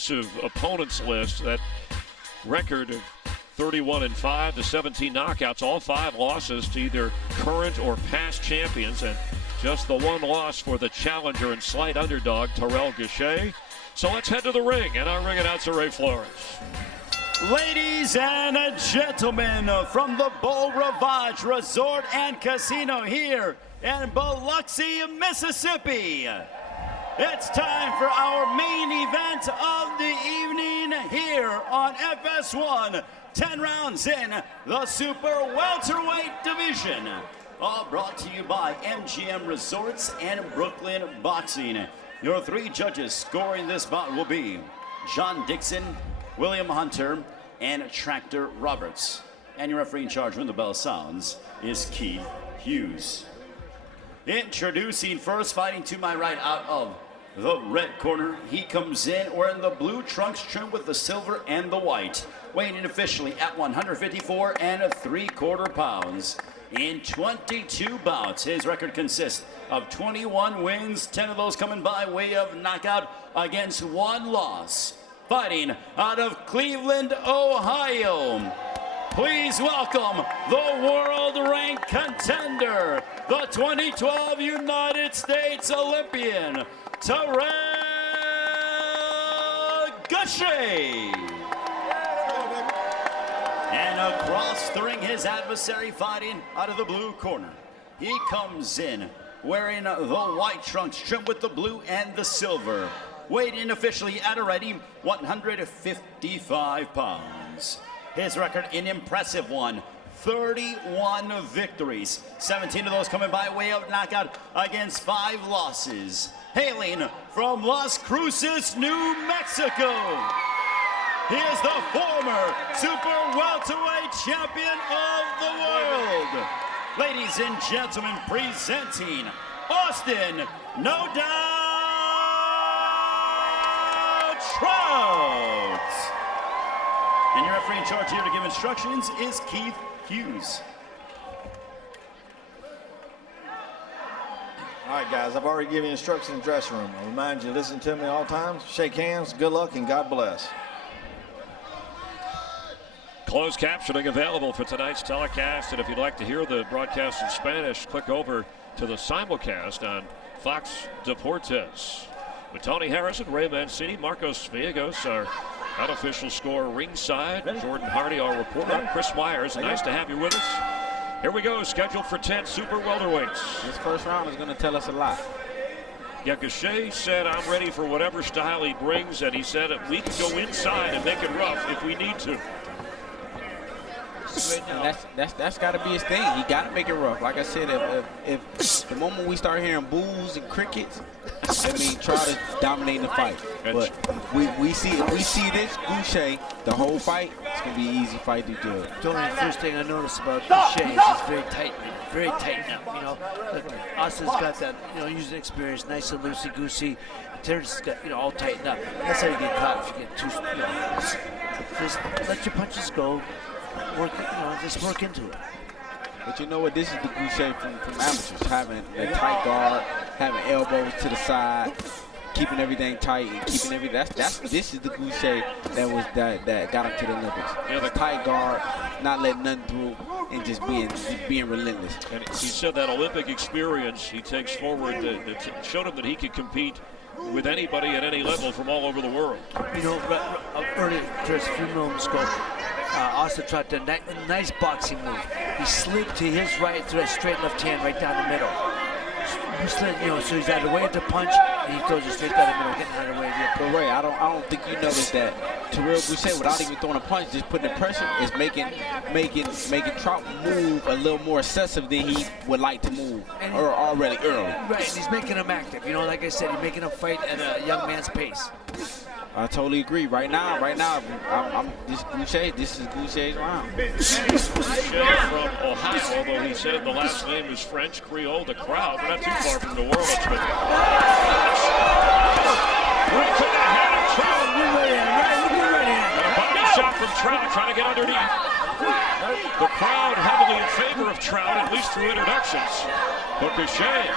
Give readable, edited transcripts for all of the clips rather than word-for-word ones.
impressive opponents list. That record of 31-5, the 17 knockouts, all 5 losses to either current or past champions, and just the 1 loss for the challenger and slight underdog, Terrell Gausha. So let's head to the ring, and our ring announcer, Ray Flores. Ladies and gentlemen, from the Beau Rivage Resort and Casino here in Biloxi, Mississippi, it's time for our main event of the evening here on FS1. 10 rounds in the super welterweight division. All brought to you by MGM Resorts and Brooklyn Boxing. Your 3 judges scoring this bout will be John Dixon, William Hunter, and Tractor Roberts. And your referee in charge when the bell sounds is Keith Hughes. Introducing first, fighting to my right out of the red corner, he comes in wearing the blue trunks trimmed with the silver and the white, weighing in officially at 154 3/4 pounds. In 22 bouts, his record consists of 21 wins, 10 of those coming by way of knockout against 1 loss. Fighting out of Cleveland, Ohio, please welcome the world-ranked contender, the 2012 United States Olympian, Terrell Gausha. And across the ring, his adversary fighting out of the blue corner. He comes in wearing the white trunks trimmed with the blue and the silver, weighed in officially at a ready 155 pounds. His record, an impressive one, 31 victories, 17 of those coming by way of knockout against 5 losses. Hailing from Las Cruces, New Mexico, he is the former super welterweight champion of the world. Ladies and gentlemen, presenting Austin No Doubt Trout. And your referee in charge here to give instructions is Keith Hughes. All right, guys, I've already given you instructions in the dressing room. I remind you to listen to me all times, shake hands, good luck, and God bless. Closed captioning available for tonight's telecast, and if you'd like to hear the broadcast in Spanish, click over to the simulcast on Fox Deportes. With Tony Harrison, Ray Mancini, Marcos Villegas, our unofficial score ringside, Jordan Hardy, our reporter, Chris Myers, nice to have you with us. Here we go, scheduled for 10 super welterweights. This first round is going to tell us a lot. Yeah, Gausha said, I'm ready for whatever style he brings, and he said we can go inside and make it rough if we need to. And that's got to be his thing. He got to make it rough. Like I said, if the moment we start hearing boos and crickets, I mean, Trout is dominating the fight. But we see this Gausha, the whole fight, it's gonna be an easy fight to do. The only first thing I noticed about Gausha is he's very tight now. You know, look, Austin's got that, you know, using experience, nice and loosey goosey. Terrence's got, you know, all tightened up. That's how you get caught if you get too, you know, just let your punches go. Work, you know, just work into it. But you know what? This is the Gausha from amateurs, having a tight guard, having elbows to the side, keeping everything tight and keeping everything. This is the Gausha that got him to the Olympics. Yeah, the tight guard, not letting nothing through, and just being relentless. And he said that Olympic experience he takes forward that showed him that he could compete with anybody at any level from all over the world. You know, earlier, just a few moments ago, Austin tried a nice boxing move. He slid to his right, to that straight left hand right down the middle. He slid, you know, so he's out of the way of the punch, and he throws it straight down the middle, getting out of the way of the But Ray, I don't think you noticed that Terrell Gausha, without even throwing a punch, just putting the pressure, is making Trout move a little more excessive than he would like to move, or already early. Right, and he's making him active. You know, like I said, he's making him fight at a young man's pace. I totally agree. Right now, this is Gausha's round. Gausha from Ohio, although he said the last name is French Creole. The crowd, we're not too far from New Orleans. But a body shot from Trout, trying to get underneath. The crowd heavily in favor of Trout, at least through introductions. But Gausha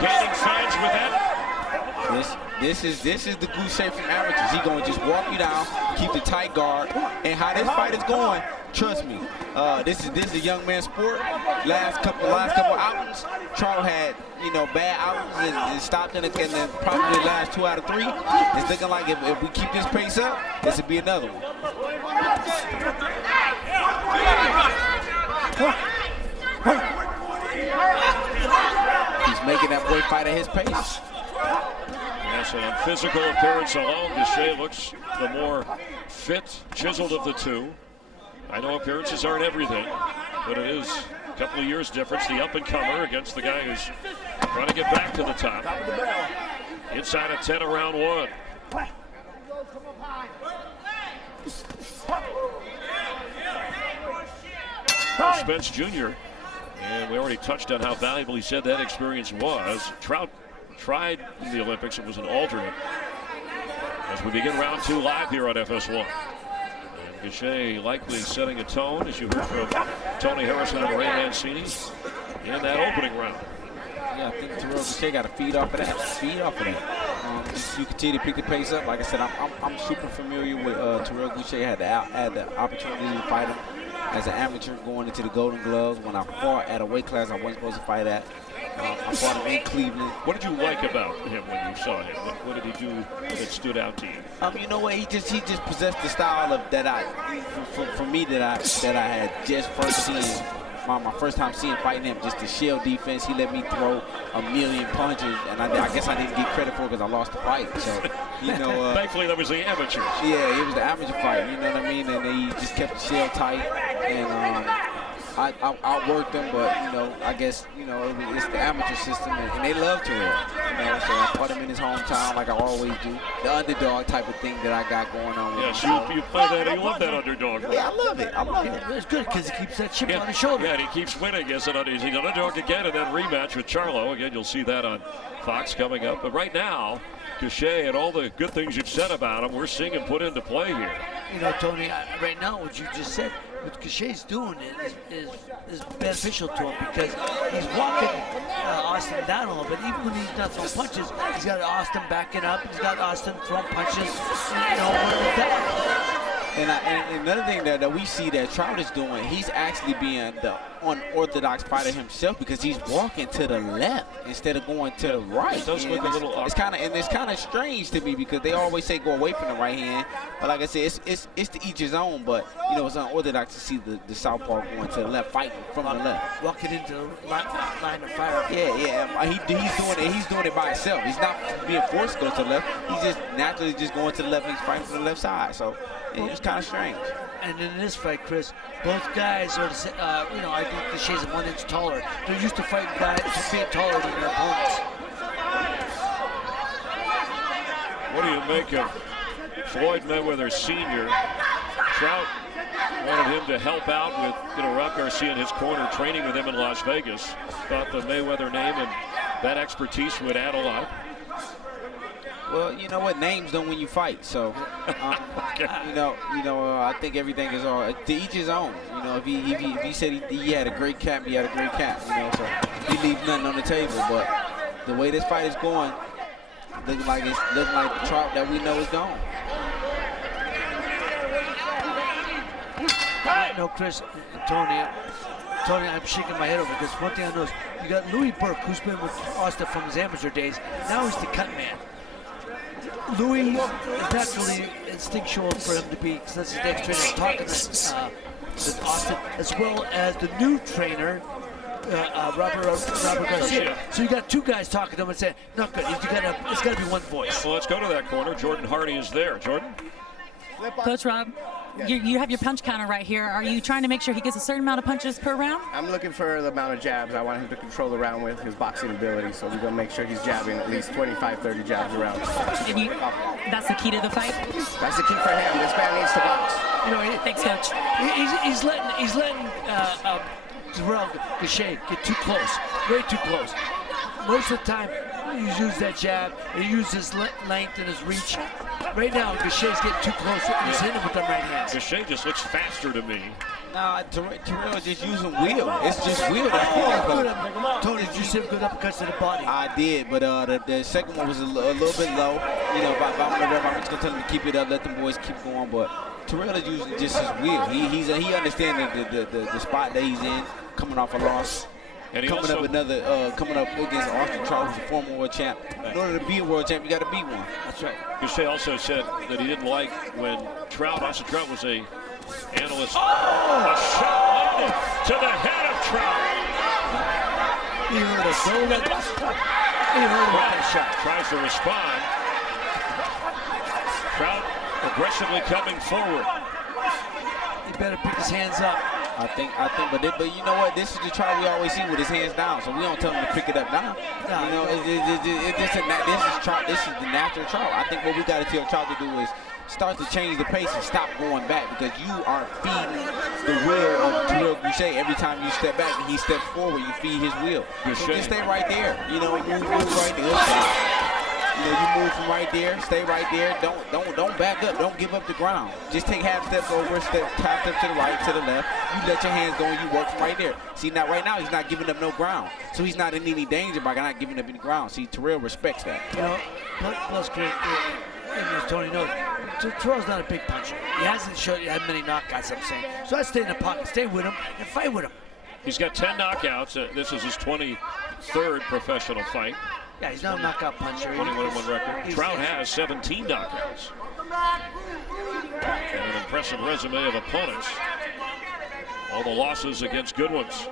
gaining fans with that This is the Gausha from amateurs. He gonna just walk you down, keep the tight guard, and how this fight is going. Trust me, this is a young man's sport. Last couple outings, Trout had bad outings and stopped in the probably the last 2 out of 3. It's looking like if we keep this pace up, this would be another one. He's making that boy fight at his pace. Yes, and on physical appearance alone, Gausha looks the more fit, chiseled of the two. I know appearances aren't everything, but it is a couple of years difference. The up-and-comer against the guy who's trying to get back to the top. Inside of 10 of round 1. Spence Jr., and we already touched on how valuable he said that experience was. Trout tried in the Olympics. It was an alternate. As we begin round 2 live here on FS1. And Gausha likely setting a tone, as you heard from Tony Harrison and Ray Mancini in that opening round. Yeah, I think Terrell Gausha got to feed off of that. You continue to pick the pace up. Like I said, I'm super familiar with Terrell Gausha. I had the opportunity to fight him as an amateur going into the Golden Gloves. When I fought at a weight class I wasn't supposed to fight at. I fought him in Cleveland. What did you like about him when you saw him? What did he do that stood out to you? You know what? He just possessed the style of that for me that I had just first seen. My first time seeing fighting him, just the shell defense. He let me throw a million punches, and I guess I didn't get credit for it because I lost the fight. So, thankfully that was the amateurs. Yeah, it was the amateur fight. You know what I mean? And he just kept the shell tight, and I worked him, but I guess it's the amateur system, and they love to it. So I fought him in his hometown like I always do. The underdog type of thing that I got going on. Yes, you play that. You love that underdog. Yeah, I love it. It's good because it keeps that chip on his shoulder. Yeah, and he keeps winning. He's an underdog again, and then rematch with Charlo. Again, you'll see that on Fox coming up. But right now, Gausha and all the good things you've said about him, we're seeing him put into play here. Tony, right now what you just said, what Gausha's doing is beneficial to him because he's walking Austin down a little bit. Even when he's not throwing punches, he's got Austin backing up. He's got Austin throwing punches. And another thing that we see that Trout is doing, he's actually being the unorthodox fighter himself because he's walking to the left instead of going to the right. It does look a little awkward. It's kind of strange to me because they always say go away from the right hand, but like I said, it's to each his own. But it's unorthodox to see the southpaw going to the left, fighting from the left, walking into the line of fire. Yeah. He's doing it by himself. He's not being forced to go to the left. He's just naturally just going to the left. And he's fighting from the left side. So it's kind of strange. And in this fight, Chris, both guys are, I think Gausha's 1 inch taller. They're used to fighting guys being taller than their opponents. What do you make of Floyd Mayweather Sr.? Trout wanted him to help out with Rob Garcia in his corner, training with him in Las Vegas. Thought the Mayweather name and that expertise would add a lot. Well, you know what? Names don't win you fight. So, I think everything is all to each his own. If he said he had a great camp, he had a great camp. So he leaves nothing on the table. But the way this fight is going, looking like the Trout that we know is gone. Chris, Tony, I'm shaking my head over because one thing I know is you got Louis Burke, who's been with Austin from his amateur days. Now he's the cut man. Louis is naturally instinctual for him to be, because that's his next trainer, talking with Austin, as well as the new trainer, Robert Garcia. So you got two guys talking to him and saying, "Not good. It's got to be one voice." Well, let's go to that corner. Jordan Hardy is there. Jordan. Coach Rob, you have your punch counter right here. Are you trying to make sure he gets a certain amount of punches per round? I'm looking for the amount of jabs I want him to control the round with his boxing ability. So we're going to make sure he's jabbing at least 25, 30 jabs a round. That's the key to the fight? That's the key for him. This man needs to box. Thanks, Coach. He's letting Terrell Gausha get too close, way too close. Most of the time, he uses that jab. He uses his length and his reach. Right now, Gausha's getting too close. He's hitting him with the right hands. Gausha just looks faster to me. Nah, Terrell just using wheel. It's just wheel. Tony, did you see him good uppercuts to the body? I did, but the second one was a little bit low. You know, if I'm the ref, I'm just gonna tell him to keep it up, let the boys keep going. But Terrell is using just his wheel. He understands the spot that he's in, coming off a loss. And he coming up against Austin Trout, who's a former world champ. In order to be a world champ, you got to be one. That's right. Gausha also said that he didn't like when Austin Trout was a analyst. Oh! A shot to the head of Trout. He heard us. He heard about that shot. Tries to respond. Trout aggressively coming forward. He better pick his hands up. I think, but you know what? This is the Trout we always see with his hands down, so we don't tell him to pick it up down. No. You know, this is Trout. This is the natural Trout. I think what we got to tell Trout to do is start to change the pace and stop going back, because you are feeding the wheel of Terrell Gausha. Every time you step back and he steps forward, you feed his wheel. So just stay right there. You know, move right there. You know, you move from right there, stay right there. Don't back up. Don't give up the ground. Just take half steps over, half step to the right, to the left. You let your hands go and you work from right there. See, now right now he's not giving up no ground, so he's not in any danger by not giving up any ground. See, Terrell respects that. You know, plus, and as Tony knows, Terrell's not a big puncher. He hasn't showed you many knockouts, I'm saying. So I stay in the pocket, stay with him, and fight with him. He's got 10 knockouts. This is his 23rd professional fight. Yeah, he's not a knockout puncher. 21-1 record. Trout has 17 knockouts. And an impressive resume of opponents. All the losses against good ones.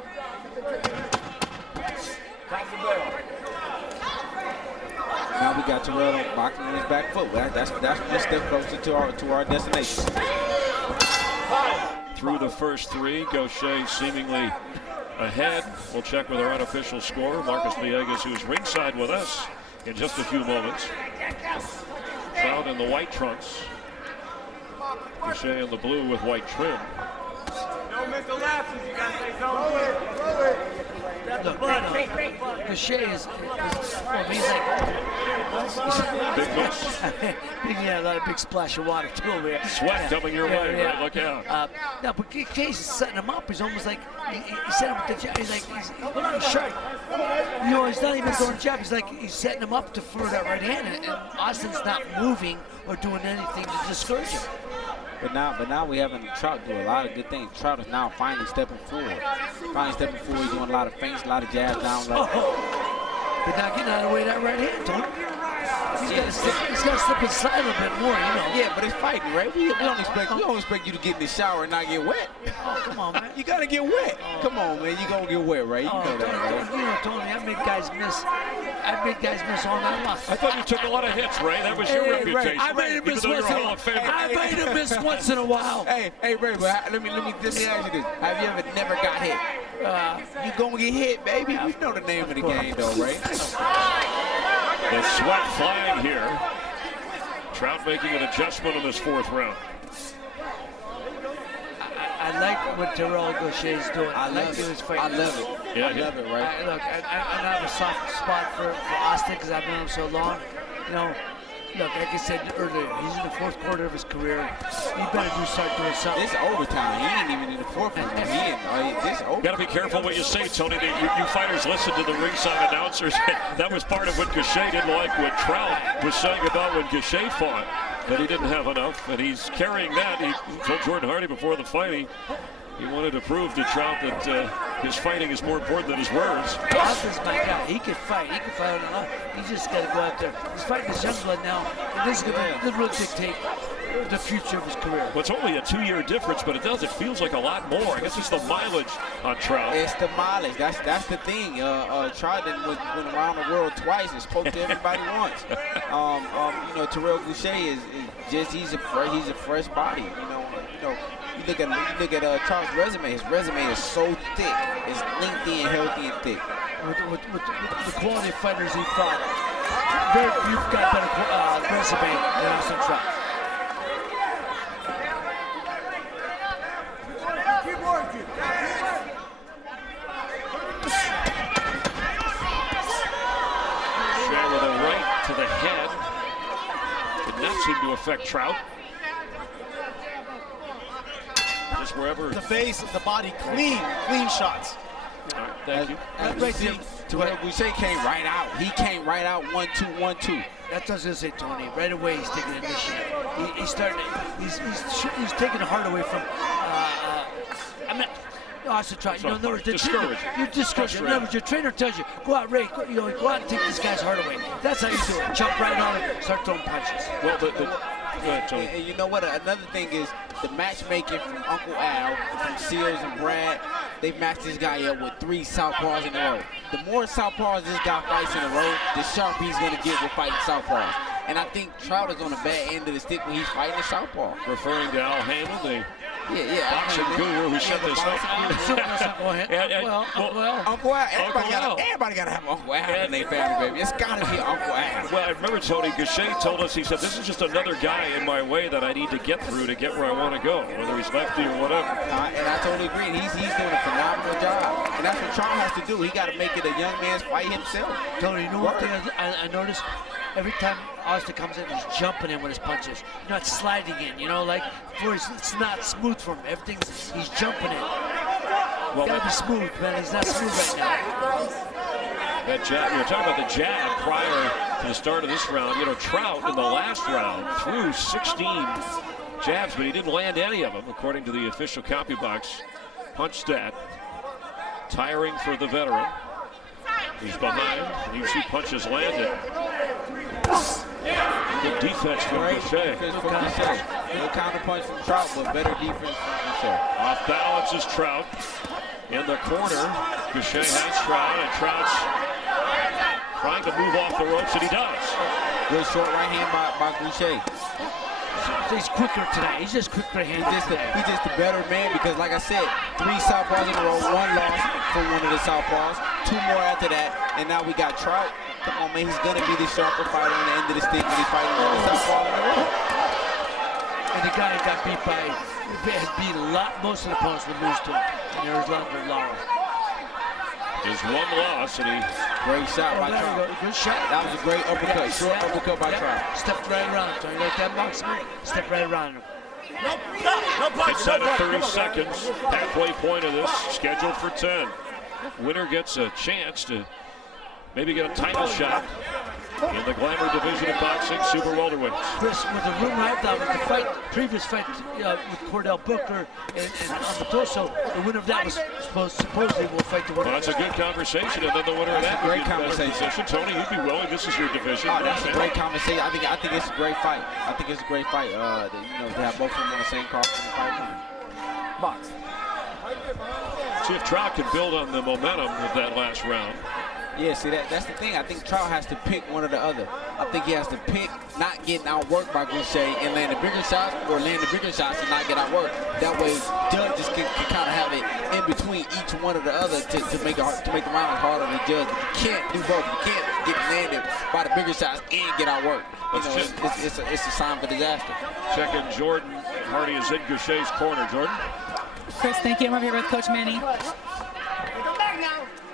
Now we got Terrell boxing on his back foot. That's one step closer to our destination. Through the first three, Gausha seemingly ahead. We'll check with our unofficial scorer, Marcus Villegas, who's ringside with us in just a few moments. Trout in the white trunks. Gausha in the blue with white trim. Don't miss the lapses, you gotta say don't. Look, Gausha is well, he's like Big miss. a lot of big splash of water too over here. Sweat coming your way, right? Look out. No, but Gausha's setting him up. He's almost like he set him with the jab. He's like he's sharp. You know, he's not even going jab. He's like he's setting him up for that right hand, and Austin's not moving or doing anything to discourage him. But now we having Trout do a lot of good things. Trout is now finally stepping forward. He's doing a lot of feints, a lot of jabs down low. But not getting out of the way of that right hand, Tony. He's got to slip inside a little bit more, you know. Yeah, but it's fighting, right? We don't expect you to get in the shower and not get wet. Oh, come on, man. You gotta get wet. Come on, man. You gonna get wet, right? You know that, right? You know, Tony, I make guys miss. All night long. I thought you took a lot of hits, Ray. That was your reputation. I made him miss once in a while. I made him miss once in a while. Hey, Ray, but let me ask you this. Have you ever never got hit? You gonna get hit, baby. You know the name of the game, though, right? The sweat flying here. Trout making an adjustment in this fourth round. I like what Terrell Gausha is doing. I like his fight. I love it. Yeah, I love it, right? Look, I have a soft spot for Austin because I've known him so long. You know, look, like I said earlier, he's in the fourth quarter of his career. He better start doing something. This overtime. He ain't even in the fourth one. This overtime. Got to be careful what you say, Tony. You fighters listen to the ringside announcers. That was part of what Gausha didn't like what Trout was saying about when Gausha fought. That he didn't have enough, and he's carrying that. He told Jordan Hardy before the fight he wanted to prove to Trout that his fighting is more important than his words. Austin's my guy. He can fight. He can fight on a lot. He just got to go out there. He's fighting this young blood now, and this is going to really dictate the future of his career. Well, it's only a 2-year difference, but it feels like a lot more. I guess it's the mileage on Trout. It's the mileage. That's the thing. Trout went around the world twice and spoke to everybody once. You know, Terrell Gausha is just he's a fresh body. You look at Trout's resume. His resume is so thick. It's lengthy and healthy and thick. With the quality of fighters he fought, very few got better resume than Austin Trout. With a right to the head. Did not seem to affect Trout. just wherever. The face, the body, clean shots. All right, thank you. Terrell Gausha came right out. He came right out 1-2, 1-2. That's what I was gonna say, Tony. Right away, he's taking initiative. He's starting. He's taking the heart away from. Austin Trout. You know, in other words, you're discouraged. In other words, your trainer tells you, go out, Ray. Go out and take this guy's heart away. That's how you do it. Jump right on him, start throwing punches. Well, go ahead, Tony. And you know what? Another thing is the matchmaking from Uncle Al, from Seals and Brad. They've matched this guy up with 3 southpaws in a row. The more southpaws this guy fights in a row, the sharper he's going to get with fighting southpaws. And I think Trout is on the bad end of the stick when he's fighting a southpaw. Referring to Al Hamel, the boxing guru who set this up. Uncle Al, everybody got to have Uncle Al in their family, baby. It's got to be Uncle Al. Well, I remember Tony Gausha told us, he said, this is just another guy in my way that I need to get through to get where I want to go, whether he's lefty or whatever. And I totally agree. He's doing a phenomenal job. And that's what Trout has to do. He got to make it a young man's fight himself. Tony, you know one thing I noticed? Every time Austin comes in, he's jumping in with his punches. Not sliding in, it's not smooth for him. He's jumping in. Well, gotta be smooth, man. He's not smooth right now. That jab, we were talking about the jab prior to the start of this round. Trout in the last round threw 16 jabs, but he didn't land any of them, according to the official copy box punch stat. Tiring for the veteran. He's behind, and you see punches landed. Good defense from Gausha. No counter punch from Trout, but better defense from Gausha. Off balance is Trout. In the corner, Gausha has Trout, and Trout's trying to move off the ropes, and he does. Good short right hand by Gausha. He's quicker tonight. He's just quicker hand. He's just a better man because, like I said, 3 southpaws in a row, 1 loss from one of the southpaws, 2 more after that, and now we got Trout. Come on, man, he's gonna be the sharper fighter on the end of the stick when he's fighting on the southpaw in a row. And the guy got beat most of the opponents would lose to him. And there's Laurel. There's 1 loss, and great shot by Trout. Good shot. That was a great uppercut, short uppercut by Trout. Stepped right around him. Trying to get that box, stepped right around him. it's at 30 seconds. Halfway point of this, scheduled for 10. Winner gets a chance to maybe get a title shot in the glamour division of boxing, super welterweight. Chris, with the rumor I thought with the previous fight with Cordell Booker and Amatoso, the winner of that was supposedly will fight the winner. Well, that's a good conversation, and then the winner of that great conversation. Tony, you'd be willing. This is your division. Oh, that's a great conversation. I think it's a great fight. I think it's a great fight. To have both of them on the same card in the fight. Box. See if Trout can build on the momentum of that last round. Yeah, see, that's the thing. I think Trout has to pick one or the other. I think he has to pick not getting outworked by Gausha and land the bigger shots, or land the bigger shots and not get outworked. That way, judges can kind of have it in between each one or the other to make the round harder to judge. But you can't do both. You can't get landed by the bigger shots and get outworked. It's a sign for disaster. Checking Jordan. Hardy is in Gausha's corner. Jordan? Chris, thank you. I'm over here with Coach Manny.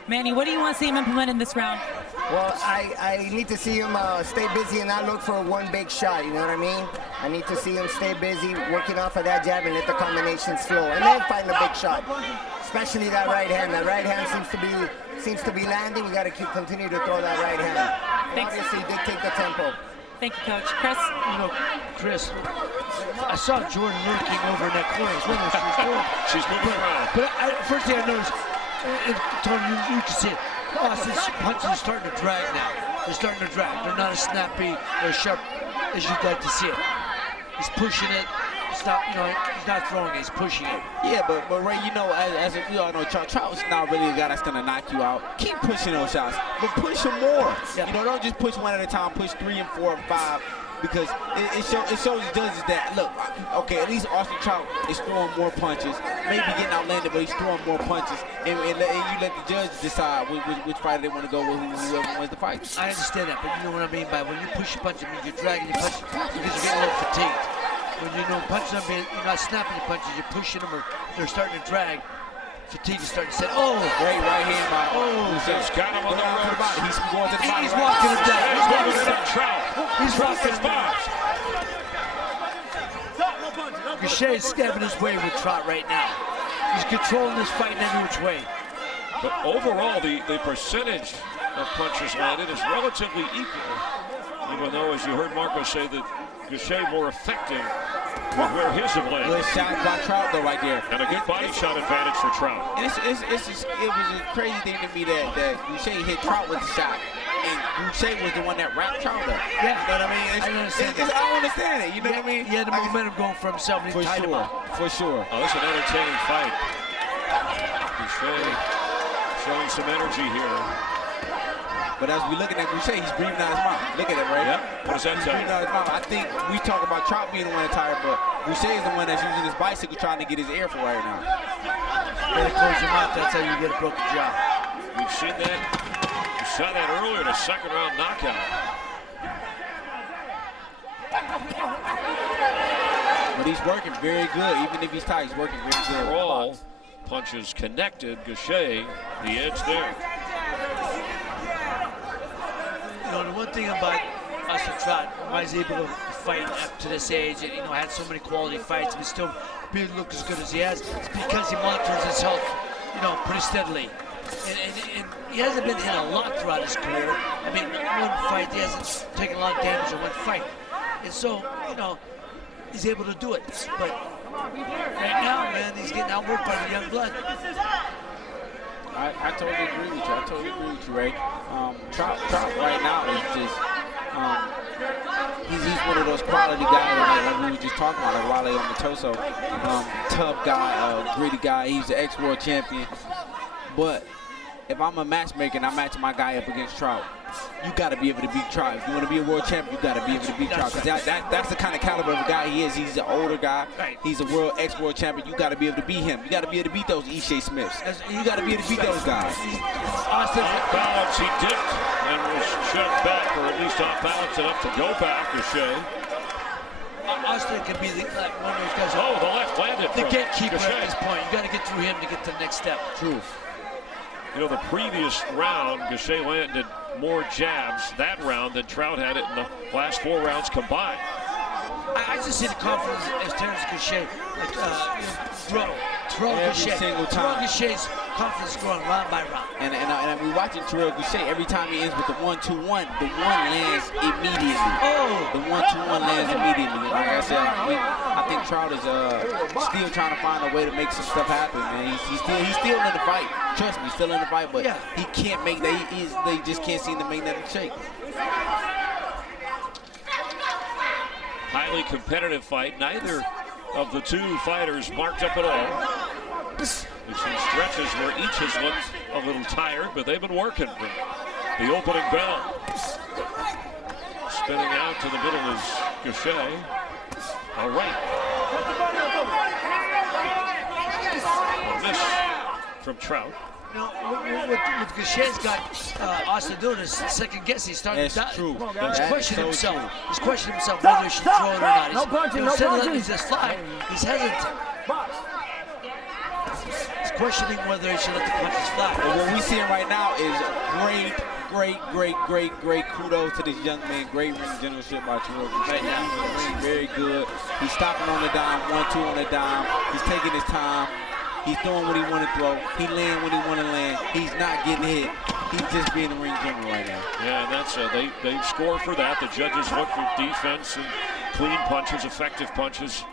Manny, what do you want to see him implement in this round? Well, I need to see him stay busy and not look for one big shot, you know what I mean? I need to see him stay busy, working off of that jab and let the combinations flow, and then fighting a big shot, especially that right hand. That right hand seems to be landing. We got to continue to throw that right hand. Thanks. Obviously, dictate the tempo. Thank you, Coach. Chris? Chris, I saw Jordan lurking over in that corner. She's moving around. But first thing I noticed, Tony, you can see it. Austin's punches are starting to drag now. They're starting to drag. They're not as snappy or sharp as you'd like to see it. He's pushing it. It's not, he's not throwing it. He's pushing it. Yeah, but Ray, as we all know, Trout's not really a guy that's gonna knock you out. Keep pushing those shots, but push them more. Yeah. Don't just push one at a time. Push 3 and 4 and 5. Because it shows judges that, look, okay, at least Austin Trout is throwing more punches, maybe getting outlanded, but he's throwing more punches, and you let the judge decide which fighter they want to go with, whoever wins the fight. I understand that, but you know what I mean by when you push your punch, it means you're dragging your punches because you're getting a little fatigued. When you're not snapping your punches, you're pushing them or they're starting to drag. Fatigue is starting to set. Oh, great right hand by. He's got him on the ropes. He's going to the body. He's walking him down. He's walking him down. Trout. He's walking him down. Gausha's having his way with Trout right now. He's controlling this fight in every which way. But overall, the percentage of punches landed is relatively equal, even though, as you heard Marco say, that Gausha more effective with where his have landed. Good shot by Trout, though, right there. And a good body shot advantage for Trout. And it was a crazy thing to me that Gausha hit Trout with the shot. And Gausha was the one that wrapped Trout up. Yeah. You know what I mean? I don't understand it. You know what I mean? He had the momentum going for himself. And he tied him up. For sure. Oh, this is an entertaining fight. Gausha showing some energy here. But as we looking at Gausha, he's breathing out his mouth. Look at it, right? Yeah. What does that tell you? I think we talk about Trout being the one that's tired, but Gausha is the one that's using his bicycle trying to get his air for right now. Better close your mouth. That's how you get a broken jaw. We've seen that. We saw that earlier in a second-round knockout. But he's working very good. Even if he's tired, he's working very good. All punches connected. Gausha, the edge there. You know, the one thing about Austin Trout, why he's able to fight up to this age and, you know, had so many quality fights and still look as good as he has, it's because he monitors his health, you know, pretty steadily. And he hasn't been hit a lot throughout his career. I mean, one fight, he hasn't taken a lot of damage in one fight. And so, you know, he's able to do it. But right now, man, he's getting outworked by the young blood. I totally agree with you. Ray. Trout right now is just, he's one of those quality guys like we were just talking about, like Wale Omatoso. Tough guy, gritty guy. He's the ex-world champion. But if I'm a matchmaker and I match my guy up against Trout, you got to be able to beat Trout. If you want to be a world champion, you got to be able to beat Trout. Because that's the kind of caliber of a guy he is. He's an older guy. He's a ex-world champion. You got to be able to beat him. You got to be able to beat those Ishe Smiths. You got to be able to beat those guys. Off balance, he dipped and was shoved back, or at least off balance enough to go back. Gausha. Austin can be one of those guys. Oh, the left landed. The gatekeeper at this point. You got to get through him to get to the next step. True. You know, the previous round, Gausha landed more jabs that round than Trout had it in the last 4 rounds combined. I just see the confidence as Terrence Gausha grow. Terrell Every single time. Terrell Gausha's confidence growing round by round. And we're watching Terrell Gausha. Every time he ends with the 1-2-1, the one lands immediately. Oh! The 1-2-1 lands immediately. Like I said, I think Trout is still trying to find a way to make some stuff happen, man. He's still in the fight. Trust me, he's still in the fight, but he can't make that. They just can't seem to make that shake. Highly competitive fight. Neither of the two fighters marked up at all. There's some stretches where each has looked a little tired, but they've been working from the opening bell. Spinning out to the middle is Gausha. All right. A miss from Trout. You know, what Gausha's got Austin doing is second guess. He's starting to He's questioning himself. He's questioning himself whether he should throw it or not. Instead of letting it just fly, he's hesitant. He's questioning whether he should let the punches fly. But what we're seeing right now is great kudos to this young man. Great ring generalship by Terrell Gausha. Right now, he's very good. He's stopping on the dime, 1-2 on the dime. He's taking his time. He's throwing what he want to throw. He land when he want to land. He's not getting hit. He's just being a ring general right now. Yeah, and that's they score for that. The judges look for defense and clean punches, effective punches,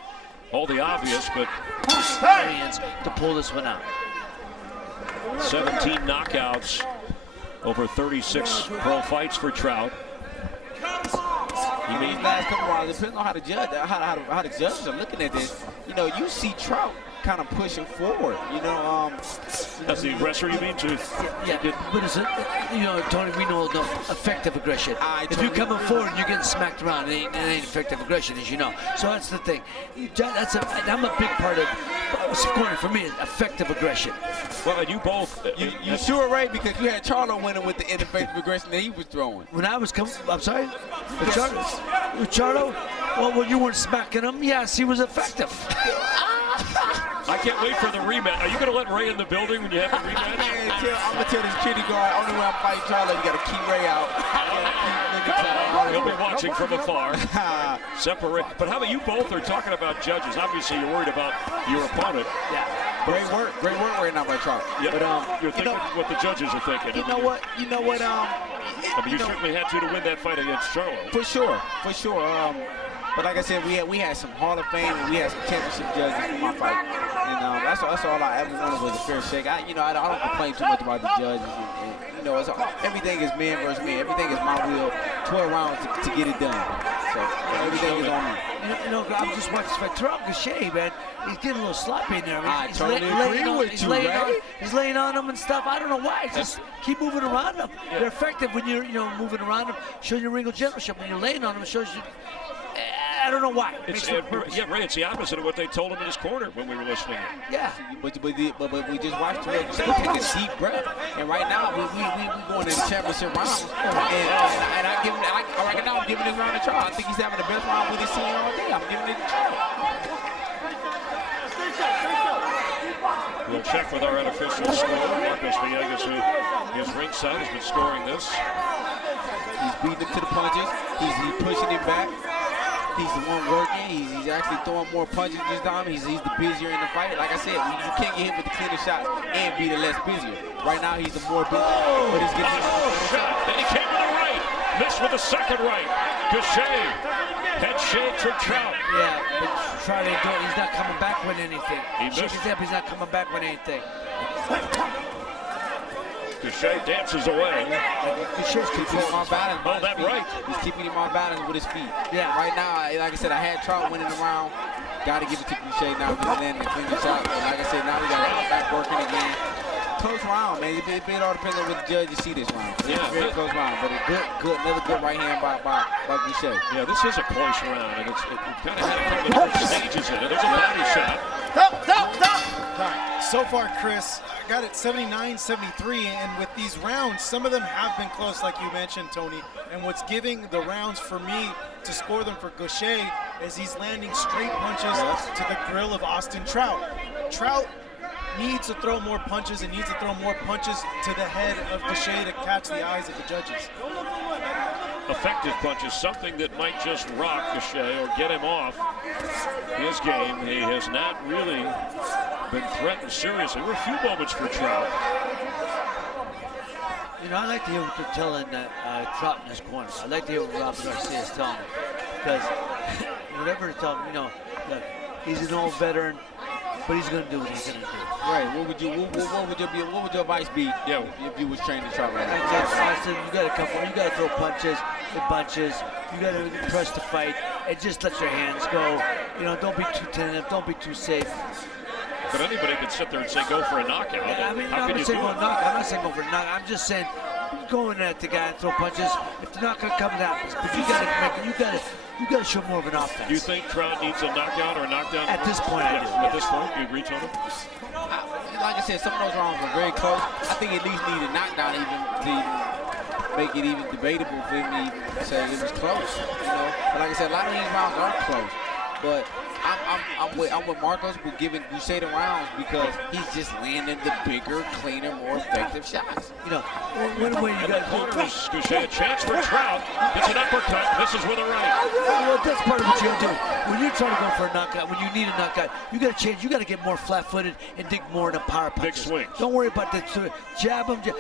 all the obvious, but hands to pull this one out. 17 knockouts over 36 pro fights for Trout. He made last couple rounds. Depending on how the judges are looking at this, you know, you see Trout kind of pushing forward, you know. That's the aggressor, you mean, too? Yeah, but it's you know, Tony, we know the effective aggression. If you're coming forward and you're getting smacked around, it ain't effective aggression, as you know. So that's the thing. I'm a big part of scoring for me is effective aggression. Well, and you both. You sure right, because you had Charlo winning with the ineffective aggression that he was throwing. When I was coming, I'm sorry? With Charlo? Well, when you weren't smacking him, yes, he was effective. I can't wait for the rematch. Are you going to let Ray in the building when you have the rematch? Man, I'm going to tell this security guard, only way I'm fighting Trout, you got to keep Ray out. He'll be watching from afar. Separate. But how about you both are talking about judges? Obviously, you're worried about your opponent. Yeah. Great work right now by Trout. Yep. But you're thinking what the judges are thinking. You know what? I mean, you certainly had to win that fight against Charlo. For sure. But like I said, we had some Hall of Fame and we had some championship judges for my fight, and that's all I ever wanted was a fair shake. I don't complain too much about the judges. Everything is man versus man. Everything is my will. 12 rounds to get it done. So everything is on me. I'm just watching this fight. Terrell Gausha, man, he's getting a little sloppy in there. I totally agree with you, Ray. He's laying on them and stuff. I don't know why. Just keep moving around them. Yeah. They're effective when you're moving around them. Shows you Ringo Generalship. When you're laying on them, it shows you. I don't know why. Ray, it's the opposite of what they told him in his corner when we were listening. Yeah. But we just watched Terrell take a deep breath. And right now, we going in the championship round. And right now, I'm giving this round a try. I think he's having the best round we've seen all day. I'm giving it a try. We'll check with our unofficial score. Marcos Villegas, who is ringside, has been scoring this. He's beating him to the punches. He's pushing him back. He's the one working. He's actually throwing more punches this time. He's the busier in the fight. Like I said, you can't get hit with the cleaner shots and be the less busier. Right now, he's the more busy. But he's getting shot. And he came with the right. Missed with the second right. Gausha. Head shake for Trout. Yeah, but Trout ain't doing. He's not coming back with anything. He Shake his head, he's not coming back with anything. Gausha dances away. Gausha's keeping him on balance. Oh, that right. He's keeping him on balance with his feet. Yeah. Right now, like I said, I had Trout winning the round. Got to give it to Gausha now. He's landing the clean shot. And like I said, now we got to come back working again. Close round, man. It all depends on what the judges see this round. Yeah, very close round, but another good right hand by Gausha. Yeah, this is a close round, and it kind of had a couple of different stages in it. There's a body shot. All right, so far, Chris, I got it 79-73, and with these rounds, some of them have been close, like you mentioned, Tony. And what's giving the rounds for me to score them for Gausha is he's landing straight punches to the grill of Austin Trout. Trout needs to throw more punches and needs to throw more punches to the head of Gausha to catch the eyes of the judges. Effective punches, something that might just rock Gausha or get him off his game. He has not really been threatened seriously. There were a few moments for Trout. I like to hear what they're telling Trout in his corner. I like to hear what Rob Garcia is telling him. Because whatever they're telling him, look, he's an old veteran, but he's going to do what he's going to do. Right. What would your advice be? Yeah. If you was training Trout right now? I said you got to throw punches and bunches. You got to press the fight and just let your hands go. Don't be too tentative. Don't be too safe. But anybody could sit there and say go for a knockout. Yeah, How can you do it? I'm not saying go for a knockout. I'm just saying go in at the guy and throw punches. If they're not going to come out, but you got to show more of an offense. Do you think Trout needs a knockout or a knockdown? At this point, I do. At this point, you agree, Tony? Like I said, some of those rounds were very close. I think at least need a knockdown even to make it even debatable for me to say it was close. But like I said, a lot of these rounds are close. But I'm with Marcos with giving Gausha the rounds because he's just landing the bigger, cleaner, more effective shots. One way you got Gausha, a chance for Trout. It's an uppercut. Misses with a right. Well, that's part of what you got to do. When you're trying to go for a knockout, when you need a knockout, you got to change. You got to get more flat-footed and dig more into power punches. Big swings. Don't worry about that. Jab them, get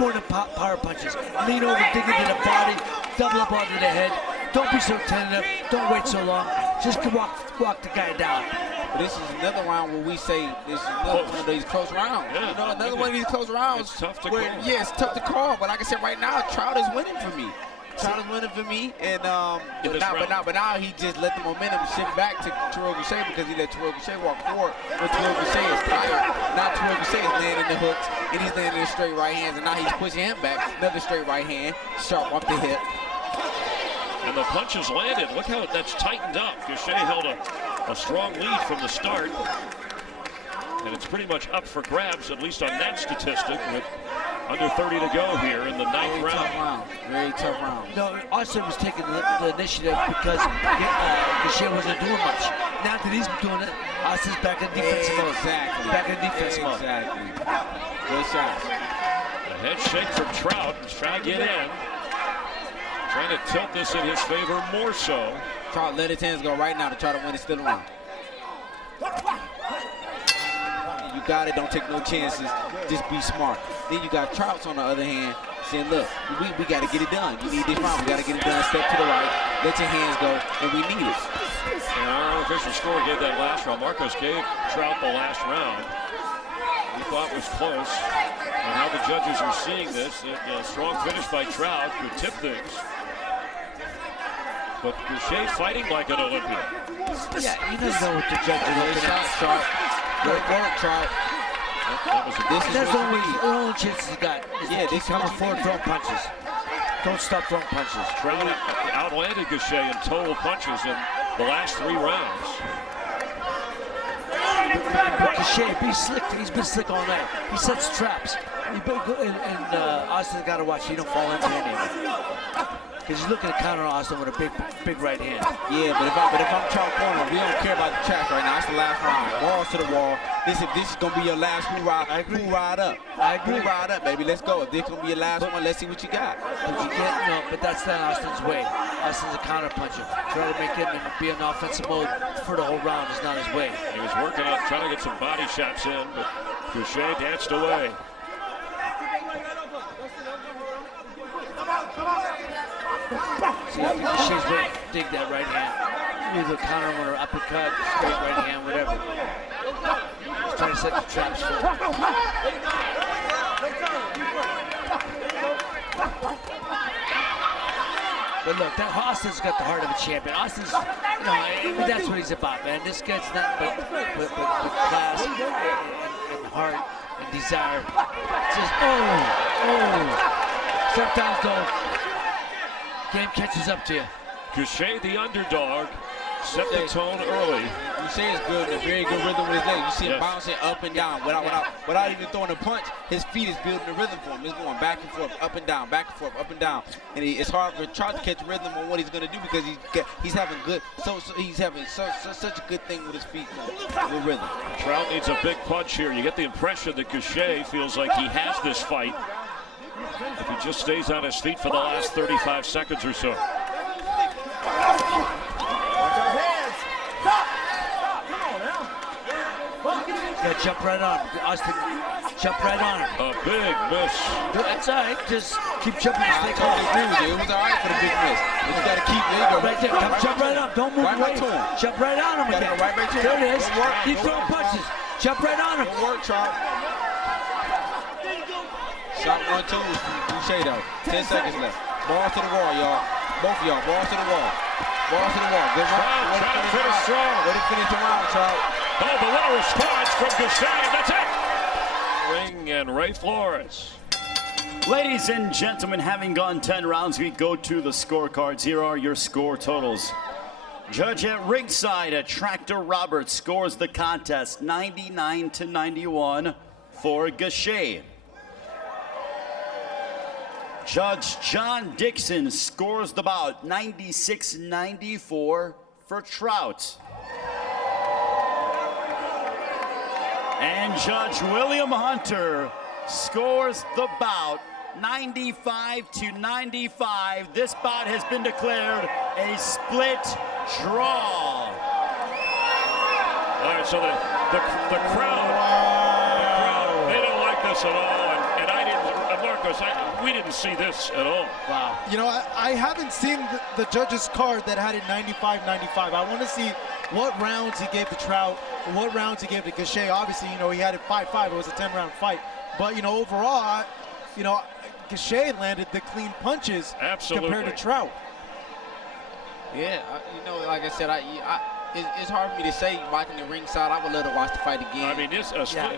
more into power punches. Lean over, dig into the body, double up onto the head. Don't be so tentative. Don't wait so long. Just walk the guy down. But this is another round where we say this is another one of these close rounds. Yeah, another one of these close rounds. It's tough to call. Yeah, it's tough to call. But like I said, right now, Trout is winning for me. And but now he just let the momentum shift back to Terrell Gausha because he let Terrell Gausha walk forward. But Terrell Gausha is tired. Now Terrell Gausha is landing the hooks and he's landing the straight right hands, and now he's pushing him back. Another straight right hand, sharp off the hip. And the punches landed. Look how that's tightened up. Gausha held a strong lead from the start. And it's pretty much up for grabs, at least on that statistic, with under 30 to go here in the ninth round. Very tough round. Austin was taking the initiative because Gausha wasn't doing much. now that he's doing it, Austin's back in defensive mode. Exactly. Back in defense mode. Exactly. Good shots. A head shake from Trout. He's trying to get in. Trying to tilt this in his favor more so. Trout let his hands go right now to try to win it still around. You got it. Don't take no chances. Just be smart. Then you got Trouts on the other hand saying, look, we got to get it done. You need this round. We got to get it done. Step to the right. Let your hands go. And we need it. And our official score gave that last round. Marcos gave Trout the last round. We thought was close. And how the judges are seeing this, a strong finish by Trout could tip things. But Gausha fighting like an Olympian. Yeah, he doesn't know what the judge is looking at. Trout. Good work, Trout. That's the only chance he's got. Yeah, they come forward throwing punches. Don't stop throwing punches. Trout outlanded Gausha in total punches in the last 3 rounds. Gausha, be slick. He's been slick all night. He sets traps. Austin's got to watch he don't fall into any of it. Because he's looking to counter Austin with a big right hand. Yeah, but if I'm Trout Corner, we don't care about the track right now. It's the last round. Balls to the wall. This is gonna be your last who ride up. I agree. Who ride up, baby. Let's go. If this gonna be your last one, let's see what you got. But that's not Austin's way. Austin's a counter puncher. Try to make him be in offensive mode for the whole round is not his way. He was working on trying to get some body shots in, but Gausha danced away. See, Gausha's ready to dig that right hand. Either counter him with an uppercut, straight right hand, whatever. He's trying to set the traps for him. But look, that Austin's got the heart of a champion. Austin's, that's what he's about, man. This guy's nothing but class and heart and desire. It's just, sometimes though, game catches up to you. Gausha, the underdog, set the tone early. Gausha is good, a very good rhythm with his legs. You see him bouncing up and down without even throwing a punch. His feet is building a rhythm for him. He's going back and forth, up and down, back and forth, up and down. And it's hard for Trout to catch rhythm on what he's going to do because he's having such a good thing with his feet with rhythm. Trout needs a big punch here. You get the impression that Gausha feels like he has this fight if he just stays on his feet for the last 35 seconds or so. Yeah, jump right on him. Austin, jump right on him. A big miss. That's all right. Just keep jumping his leg off. It was all right for the big miss. But you got to keep it. Right there. Jump right on him. Don't move away. Jump right on him again. Right back to him. There it is. Keep throwing punches. Jump right on him. Good work, Trout. Shot 1, 2 is Gausha though. 10 seconds left. Balls to the wall, y'all. Both of y'all. Balls to the wall. Balls to the wall. Good round. Trying to finish strong. Way to finish the round, Trout. Oh, but what a response from Gausha. That's it. Ring and Ray Flores. Ladies and gentlemen, having gone 10 rounds, we go to the scorecards. Here are your score totals. Judge at ringside, Tractor Roberts scores the contest 99-91 for Gausha. Judge John Dixon scores the bout 96-94 for Trout. And Judge William Hunter scores the bout 95-95. This bout has been declared a split draw. All right, so the crowd, they don't like this at all. And I didn't, Marcos, we didn't see this at all. Wow. I haven't seen the judge's card that had it 95-95. I want to see what rounds he gave to Trout, what rounds he gave to Gausha. Obviously, he had it 5-5. It was a 10-round fight. But, overall, Gausha landed the clean punches compared to Trout. Yeah, like I said, it's hard for me to say watching the ringside. I would love to watch the fight again. I mean,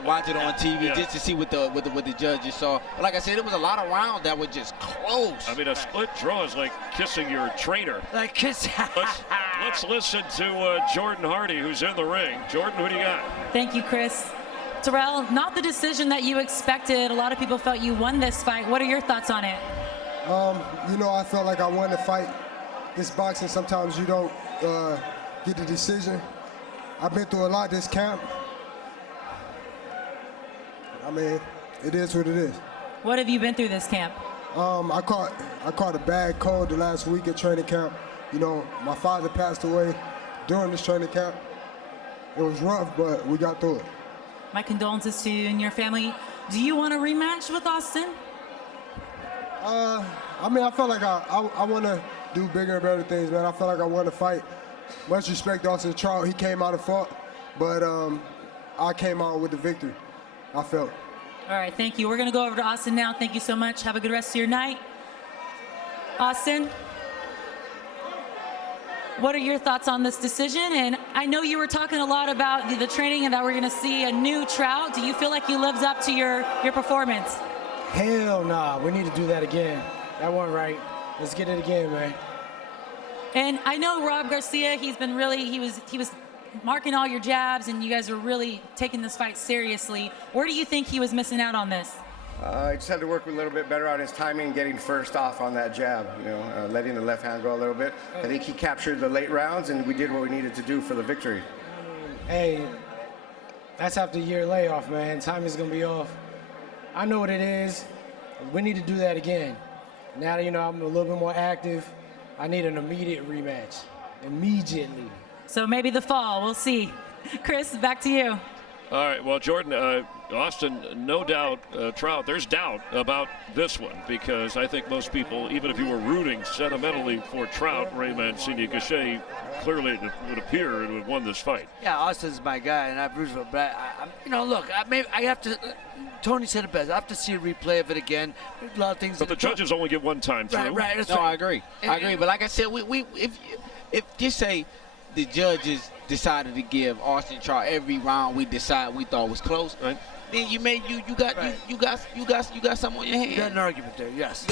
watch it on TV just to see what the judges saw. But like I said, it was a lot of rounds that were just close. I mean, a split draw is like kissing your trainer. Like kiss. Let's listen to Jordan Hardy, who's in the ring. Jordan, who do you got? Thank you, Chris. Terrell, not the decision that you expected. A lot of people felt you won this fight. What are your thoughts on it? I felt like I won the fight. This boxing, sometimes you don't get the decision. I've been through a lot this camp. I mean, it is what it is. What have you been through this camp? I caught a bad cold the last week at training camp. You know, my father passed away during this training camp. It was rough, but we got through it. My condolences to you and your family. Do you want a rematch with Austin? I mean, I felt like I want to do bigger and better things, man. I felt like I want to fight. Much respect to Austin Trout. He came out and fought, but I came out with the victory, I felt. All right, thank you. We're going to go over to Austin now. Thank you so much. Have a good rest of your night. Austin, what are your thoughts on this decision? And I know you were talking a lot about the training and that we're going to see a new Trout. Do you feel like you lived up to your performance? Hell nah. We need to do that again. That wasn't right. Let's get it again, man. And I know Rob Garcia, he was marking all your jabs, and you guys are really taking this fight seriously. Where do you think he was missing out on this? I just had to work a little bit better on his timing, getting first off on that jab, you know, letting the left hand go a little bit. I think he captured the late rounds, and we did what we needed to do for the victory. Hey, that's after a year layoff, man. Timing's going to be off. I know what it is. We need to do that again. Now that, you know, I'm a little bit more active, I need an immediate rematch. Immediately. So maybe the fall. We'll see. Chris, back to you. All right, well, Jordan, Austin, no doubt, Trout, there's doubt about this one because I think most people, even if you were rooting sentimentally for Trout, Ray Mancini, Gausha, clearly it would appear it would have won this fight. Yeah, Austin's my guy, and I've rooted for him. But you know, look, I have to. Tony said it best. I have to see a replay of it again. A lot of things. But the judges only get one time through. Right. That's no, right. I agree. But like I said, if just say the judges decided to give Austin Trout every round we thought was close, right? Then you got something on your hands. You got an argument there, yes.